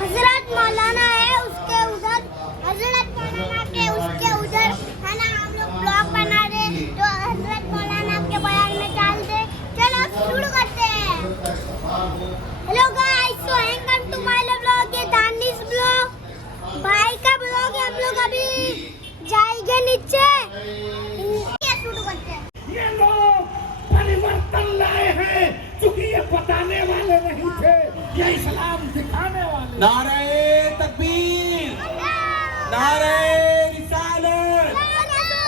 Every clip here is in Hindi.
हजरत मौलाना है उसके उधर, हजरत मौलाना के उसके उधर है ना। हम लोग ब्लॉग बना रहे तो हजरत मौलाना के बयान में डाल दे। चलो शुरू करते हैं। Hello guys, so welcome to my blog. ये दानिश ब्लॉग भाई का ब्लॉग है। हम लोग अभी जाएंगे नीचे, शुरू करते हैं। ये लोग परिवर्तन लाए हैं, क्योंकि ये बताने वाले नहीं थे, ये इस्लाम दिखाने वाले। नारे तकबीर, नारे रिसालत,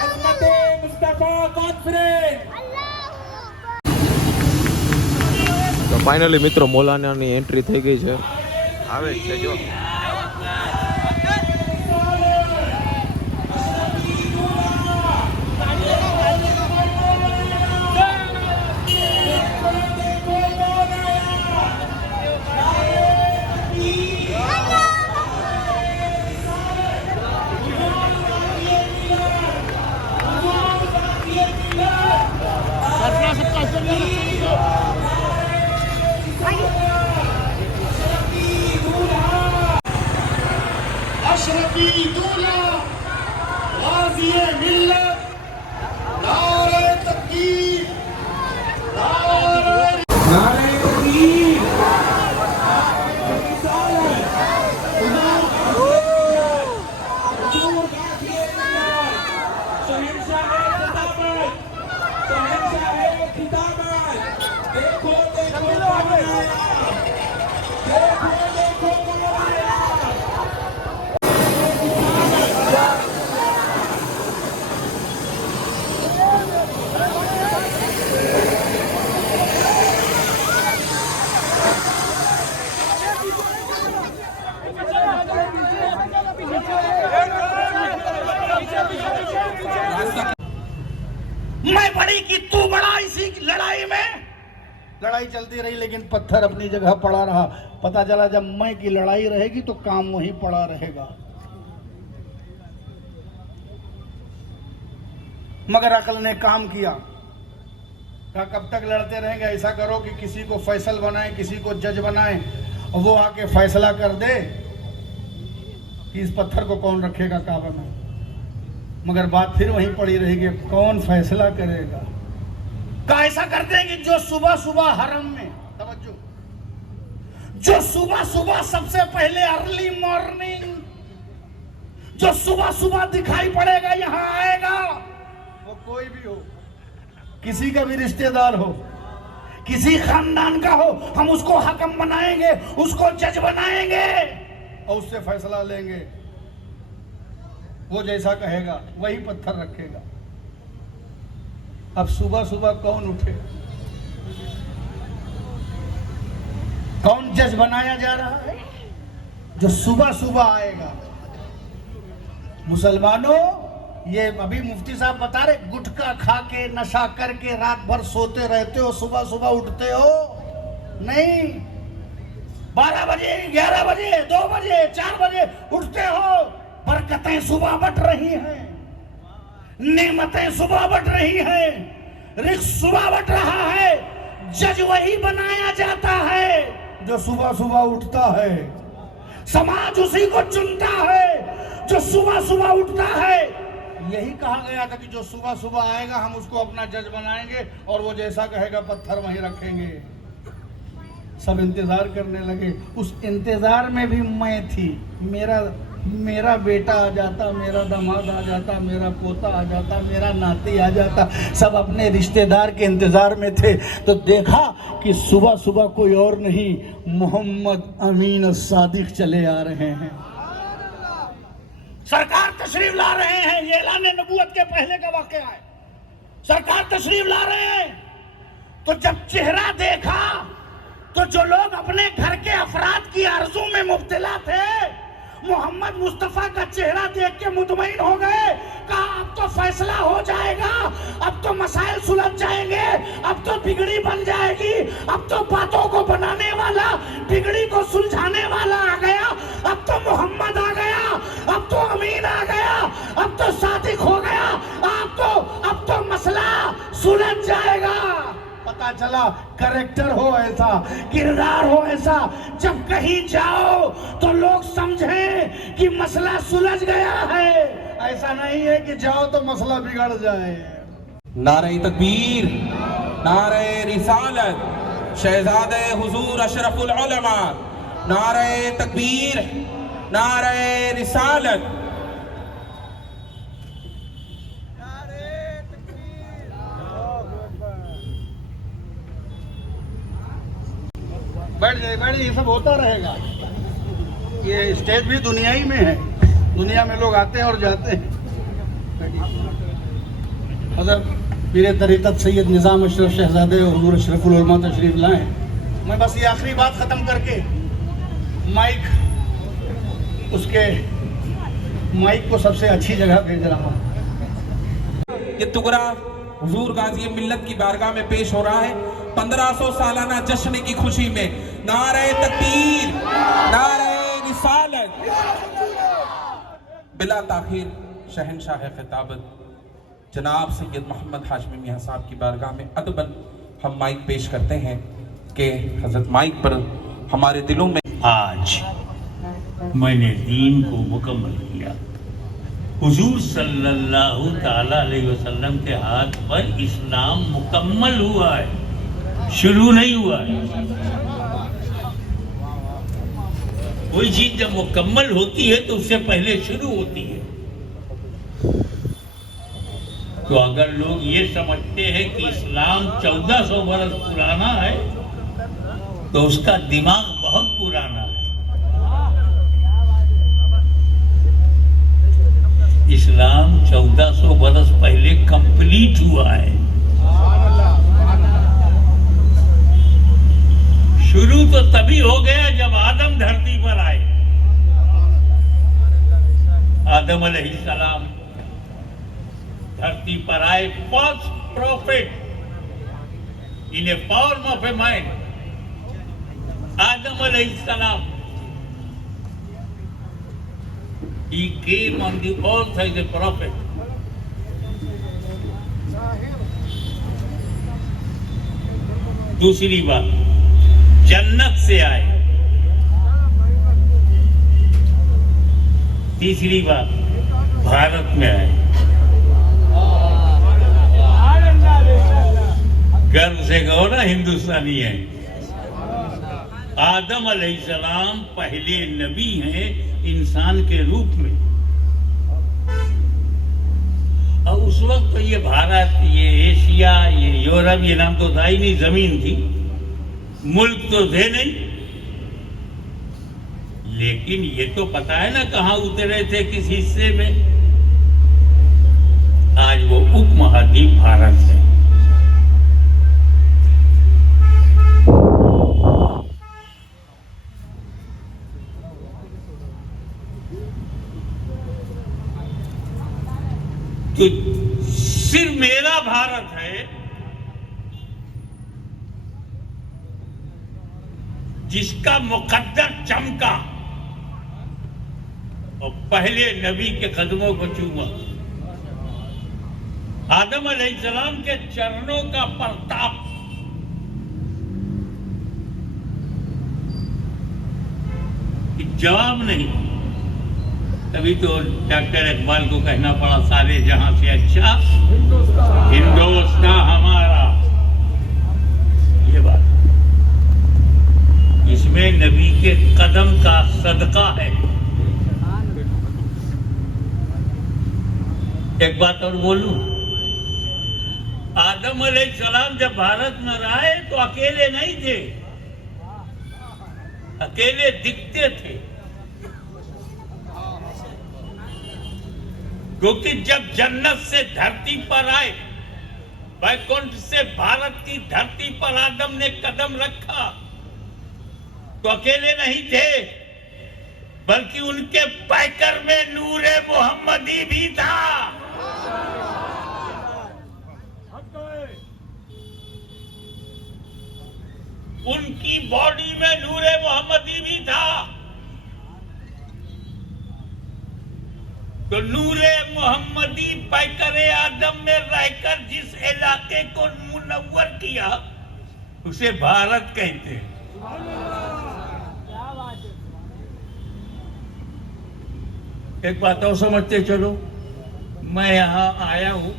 अज़मते मुस्तफा कॉन्फ्रेंस। તો ફાઇનલી મિત્રો મોલાનાની એન્ટ્રી થઈ ગઈ છે, આવે જ છે જો. अशरफी दूल्हा गाज़िए मिल्लत, नारे तकबीर, नारे तकबीर, मैं बड़ी कि तू बड़ा। इसी लड़ाई में लड़ाई चलती रही, लेकिन पत्थर अपनी जगह पड़ा रहा। पता चला जब मैं की लड़ाई रहेगी तो काम वहीं पड़ा रहेगा। मगर अकल ने काम किया। कहा कब तक लड़ते रहेंगे? ऐसा करो कि किसी को फैसल बनाए, किसी को जज बनाए, और वो आके फैसला कर दे कि इस पत्थर को कौन रखेगा काबा में। मगर बात फिर वहीं पड़ी रहेगी, कौन फैसला करेगा? का ऐसा करते हैं कि जो सुबह सुबह हरम में, तवज्जो, जो सुबह सुबह सबसे पहले अर्ली मॉर्निंग, जो सुबह सुबह दिखाई पड़ेगा यहाँ आएगा, वो कोई भी हो, किसी का भी रिश्तेदार हो, किसी खानदान का हो, हम उसको हकम बनाएंगे, उसको जज बनाएंगे और उससे फैसला लेंगे। वो जैसा कहेगा वही पत्थर रखेगा। अब सुबह सुबह कौन उठे? कौन जज बनाया जा रहा है? जो सुबह सुबह आएगा। मुसलमानों, ये अभी मुफ्ती साहब बता रहे, गुटखा खा के नशा करके रात भर सोते रहते हो, सुबह सुबह उठते हो नहीं। 12 बजे, 11 बजे, 2 बजे, 4 बजे उठते हो। बरकतें सुबह बट रही हैं, नेमतें सुबह बट रही हैं, रिज़्क़ सुबह बट रहा है। जज वही बनाया जाता है जो सुबह सुबह उठता है। समाज उसी को चुनता है जो सुबह सुबह उठता है। यही कहा गया था कि जो सुबह सुबह आएगा हम उसको अपना जज बनाएंगे और वो जैसा कहेगा पत्थर वहीं रखेंगे। सब इंतजार करने लगे। उस इंतजार में भी मैं थी। मेरा बेटा आ जाता, मेरा दामाद आ जाता, मेरा पोता आ जाता, मेरा नाती आ जाता, सब अपने रिश्तेदार के इंतजार में थे। तो देखा कि सुबह सुबह कोई और नहीं, मोहम्मद अमीन सादिक चले आ रहे हैं। सरकार तशरीफ ला रहे हैं। ये ऐलान नबूवत के पहले का वाकया है। सरकार तशरीफ ला रहे हैं। तो जब चेहरा देखा तो जो लोग अपने घर के अफराद की आरज़ू में मुब्तला थे, मोहम्मद मुस्तफा का चेहरा देख के मुतमईन हो गए। कहा अब तो फैसला हो जाएगा, अब तो मसाइल सुलझ जाएंगे, अब तो बिगड़ी बन जाएगी, अब तो बातों को बनाने वाला, बिगड़ी को सुलझाने वाला आ गया, अब तो मोहम्मद आ गया, अब तो अमीन आ गया, अब तो सादिक हो गया, अब तो मसला सुलझ जाएगा। पता चला कैरेक्टर हो ऐसा, किरदार हो ऐसा, जब कहीं जाओ तो लोग समझें कि मसला सुलझ गया है। ऐसा नहीं है कि जाओ तो मसला बिगड़ जाए। नारे तकबीर, नारे रिसालत, शहजादे हुजूर अशरफुल उलमा, नारे तकबीर, नारे रिसालत। बैठ जाइए, ये सब होता रहेगा। ये स्टेज भी दुनिया ही में है, दुनिया में लोग आते हैं और जाते हैं। मतलब पीर तरीक़त सैयद निज़ाम अशरफ शहजादे और हुज़ूर अशरफुल उलमा तशरीफ लाए। मैं बस ये आखिरी बात ख़त्म करके माइक को सबसे अच्छी जगह भेज रहा हूँ। ये टुकड़ा हुजूर गाजी मिल्लत की बारगाह में पेश हो रहा है 1500 सालाना जश्न की खुशी में। नारे तकबीर, नारे रिसालत। बिला ताखीर शहनशाह खिताबत जनाब सैयद मोहम्मद हाशमी मियां साहब की बारगाह में अदबन हम माइक पेश करते हैं कि हजरत माइक पर हमारे दिलों में। आज मैंने दीन को मुकम्मल किया। हुजूर सल्लल्लाहु ताला अलैहि वसल्लम के हाथ पर इस्लाम मुकम्मल हुआ है, शुरू नहीं हुआ है। कोई चीज जब मुकम्मल होती है तो उससे पहले शुरू होती है। तो अगर लोग ये समझते हैं कि इस्लाम 1400 बरस पुराना है तो उसका दिमाग बहुत पुराना है। इस्लाम 1400 बरस पहले कंप्लीट हुआ है। शुरू तो तभी हो गया जब आदम धरती पर आए। आदम अलैहिस्सलाम धरती पर आए, first prophet in a form of a man. आदम अलैहिस्सलाम, he came on the earth as a prophet. दूसरी बात, जन्नत से आए। तीसरी बात, भारत में आए। गर्व से कहो ना हिंदुस्तानी है। आदम अलैहिस्सलाम पहले नबी हैं इंसान के रूप में। और उस वक्त तो ये भारत, ये एशिया, ये यूरोप, ये नाम तो था ही नहीं, जमीन थी, मुल्क तो थे नहीं। लेकिन ये तो पता है ना कहाँ उतरे थे, किस हिस्से में। आज वो उपमहाद्वीप भारत है। तो सिर्फ मेरा भारत है जिसका मुकद्दर चमका और पहले नबी के कदमों को चूमा। आदम अलैहिस्सलाम के चरणों का प्रताप जवाब नहीं। तभी तो डॉक्टर इकबाल को कहना पड़ा सारे जहां से अच्छा हिंदुस्तान हमारा। ये बात इसमें नबी के कदम का सदका है। एक बात और बोलूं, आदम अलैहिस्सलाम जब भारत में आए तो अकेले नहीं थे, अकेले दिखते थे। क्योंकि जब जन्नत से धरती पर आए, वैकुंठ से भारत की धरती पर आदम ने कदम रखा तो अकेले नहीं थे, बल्कि उनके पैकर में नूरे मोहम्मदी भी था। उनकी बॉडी में नूरे मोहम्मदी भी था। तो नूरे मोहम्मदी पैकरे आदम में रहकर जिस इलाके को मुनव्वर किया उसे भारत कहते हैं। एक बात और समझते चलो, मैं यहाँ आया हूँ,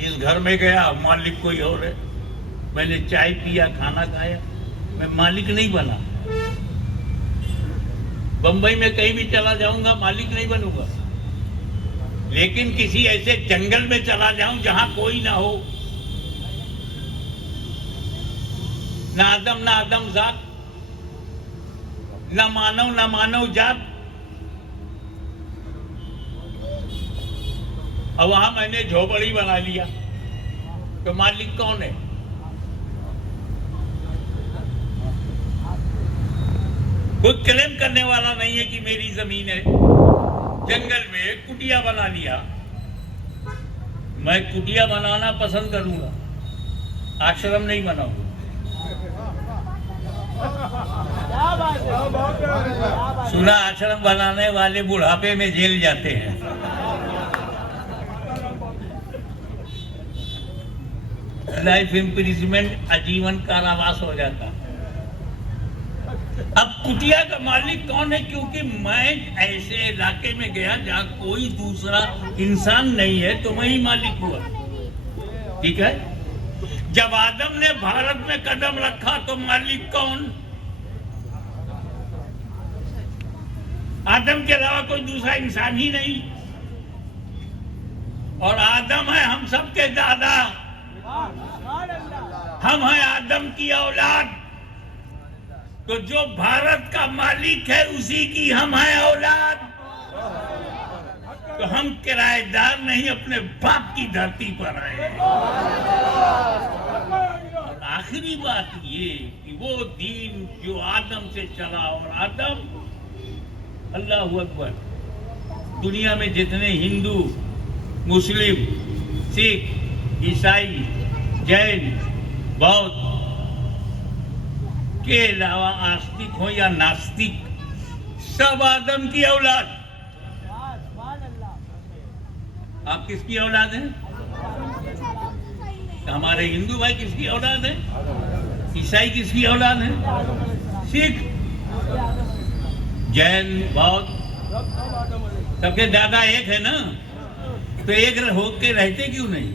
इस घर में गया, मालिक कोई और है, मैंने चाय पिया, खाना खाया, मैं मालिक नहीं बना। बंबई में कहीं भी चला जाऊंगा मालिक नहीं बनूंगा, लेकिन किसी ऐसे जंगल में चला जाऊं जहां कोई ना हो, ना आदम जात, ना मानव जात, और वहां मैंने झोपड़ी बना लिया, तो मालिक कौन है? खुद क्लेम करने वाला नहीं है कि मेरी जमीन है। जंगल में कुटिया बना लिया, मैं कुटिया बनाना पसंद करूंगा, आश्रम नहीं बनाऊंगा। सुना आश्रम बनाने वाले बुढ़ापे में जेल जाते हैं। लाइफ इम्प्रिजमेंट, आजीवन कारावास हो जाता। अब कुटिया का मालिक कौन है? क्योंकि मैं ऐसे इलाके में गया जहां कोई दूसरा इंसान नहीं है, तो मैं ही मालिक हुआ। ठीक है, जब आदम ने भारत में कदम रखा तो मालिक कौन? आदम के अलावा कोई दूसरा इंसान ही नहीं, और आदम है हम सबके दादा, हम हैं आदम की औलाद। तो जो भारत का मालिक है उसी की हम हैं औलाद। तो हम किराएदार नहीं, अपने बाप की धरती पर आए हैं। और आखिरी बात ये कि वो दीन जो आदम से चला, और आदम, अल्लाहु अकबर, दुनिया में जितने हिंदू, मुस्लिम, सिख, ईसाई, जैन, बौद्ध के अलावा आस्तिक हो या नास्तिक, सब आदम की औलाद। आप किसकी औलाद हैं? हमारे हिंदू भाई किसकी औलाद है? ईसाई किसकी औलाद है? सिख, जैन, बौद्ध, सबके दादा एक है ना, तो एक होके रहते क्यों नहीं?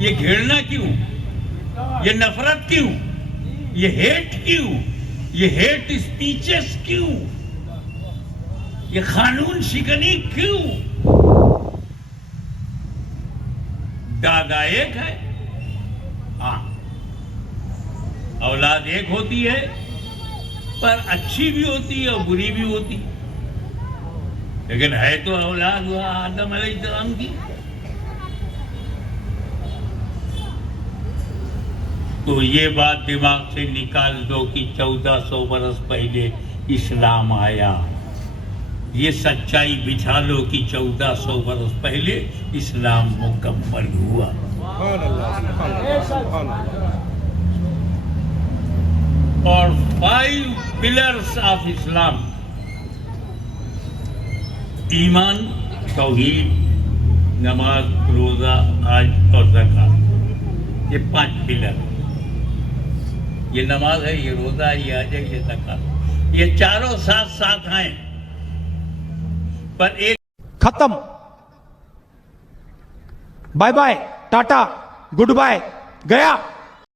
ये घृणा क्यों? ये नफरत क्यों? ये हेट क्यों? ये हेट स्पीचेस क्यों? ये कानून शिकनी क्यों? दादा एक है, हाँ, औलाद एक होती है, पर अच्छी भी होती है और बुरी भी होती है, लेकिन है तो औलाद हुआ आदम अलैहिस्सलाम की। तो ये बात दिमाग से निकाल दो कि 1400 बरस पहले इस्लाम आया। ये सच्चाई बिछा लो कि 1400 बरस पहले इस्लाम मुकम्मल हुआ। और 5 पिलर्स ऑफ इस्लाम, ईमान, तौहीद, नमाज, रोजा, हज और ज़कात, ये 5 पिलर। ये नमाज है, ये रोजा है, ये हज है, ये ज़कात, ये चारों साथ साथ हैं, पर एक खत्म। Bye bye, tata, good bye, गया।